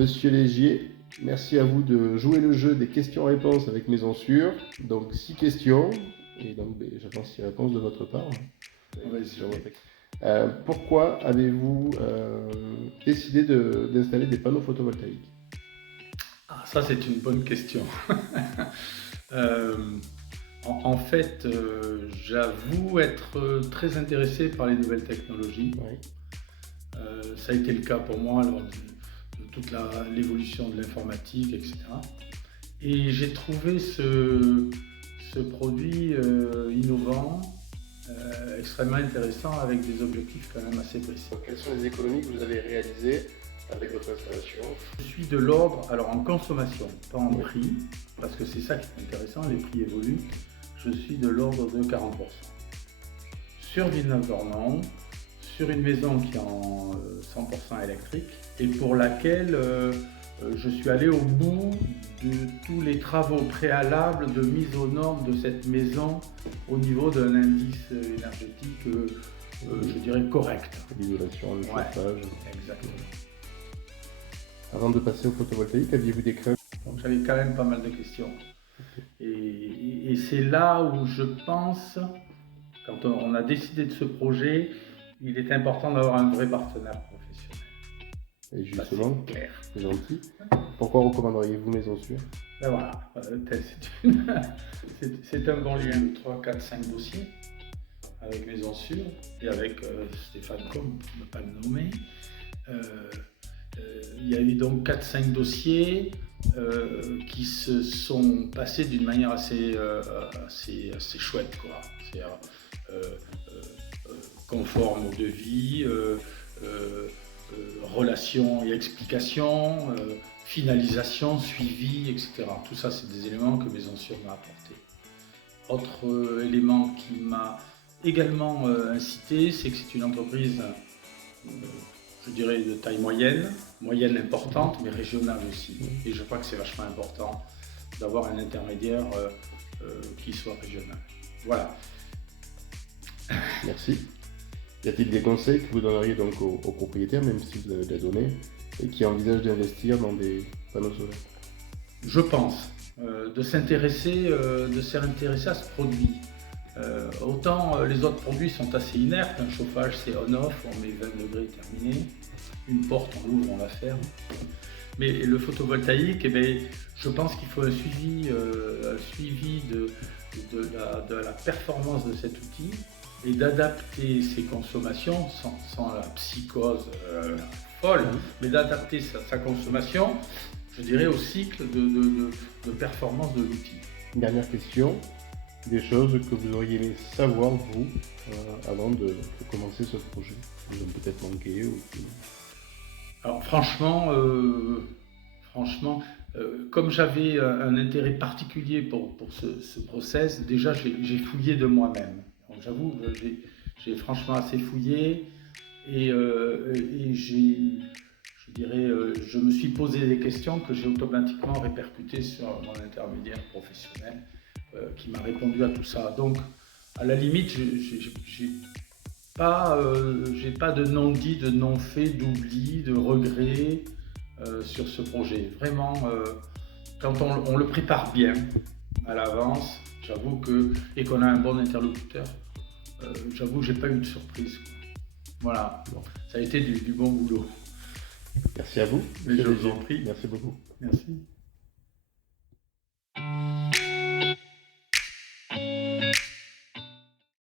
Monsieur Légier, merci à vous de jouer le jeu des questions-réponses avec Maison Sûre. Donc 6 questions, et donc j'attends 6 réponses de votre part. Pourquoi avez-vous décidé d'installer des panneaux photovoltaïques? Ça c'est une bonne question. En fait, j'avoue être très intéressé par les nouvelles technologies. Oui. Ça a été le cas pour moi lors de toute l'évolution de l'informatique, etc. Et j'ai trouvé ce produit innovant, extrêmement intéressant, avec des objectifs quand même assez précis. Donc, quelles sont les économies que vous avez réalisées avec votre installation? Je suis de l'ordre, alors en consommation, pas en prix, parce que c'est ça qui est intéressant, les prix évoluent. Je suis de l'ordre de 40%. Sur Villeneuve-d'Ornon, sur une maison qui est en 100% électrique et pour laquelle je suis allé au bout de tous les travaux préalables de mise aux normes de cette maison au niveau d'un indice énergétique, je dirais, correct. L'isolation, le chauffage. Exactement. Avant de passer au photovoltaïque, aviez-vous des craintes? Donc j'avais quand même pas mal de questions. Et c'est là où je pense, quand on a décidé de ce projet, il est important d'avoir un vrai partenaire professionnel. Et justement, c'est gentil. Pourquoi recommanderiez-vous Maison Sûre? Ben voilà, c'est un bon lien de 3, 4, 5 dossiers avec Maison Sûre et avec Stéphane Com, pour ne pas le nommer. Il y a eu donc 4-5 dossiers qui se sont passés d'une manière assez chouette, quoi. Conforme au devis, relations et explications, finalisation, suivi, etc. Tout ça, c'est des éléments que Maison Sûre m'a apporté. Autre élément qui m'a également incité, c'est que c'est une entreprise, je dirais, de taille moyenne importante, mais régionale aussi. Et je crois que c'est vachement important d'avoir un intermédiaire qui soit régional. Voilà. Merci. Y a-t-il des conseils que vous donneriez donc aux propriétaires, même si vous avez déjà donné, et qui envisagent d'investir dans des panneaux solaires? Je pense de s'intéresser à ce produit. Autant les autres produits sont assez inertes, un chauffage c'est on-off, on met 20 degrés terminé, une porte on l'ouvre, on la ferme. Mais le photovoltaïque, je pense qu'il faut un suivi de la performance de cet outil et d'adapter ses consommations sans la psychose folle, mais d'adapter sa consommation, je dirais, au cycle de performance de l'outil. Dernière question, des choses que vous auriez aimé savoir, vous, avant de commencer ce projet, vous avez peut-être manqué ou... Alors franchement, comme j'avais un intérêt particulier pour ce process, déjà j'ai fouillé de moi-même. J'avoue, j'ai franchement assez fouillé et je me suis posé des questions que j'ai automatiquement répercutées sur mon intermédiaire professionnel qui m'a répondu à tout ça. Donc, à la limite, j'ai pas de non-dit, de non-fait, d'oubli, de regret sur ce projet. Vraiment, quand on le prépare bien à l'avance, j'avoue et qu'on a un bon interlocuteur, j'avoue que j'ai pas eu de surprise, quoi. Voilà, ça a été du bon boulot. Merci à vous. Mais je vous en prie. Merci beaucoup. Merci.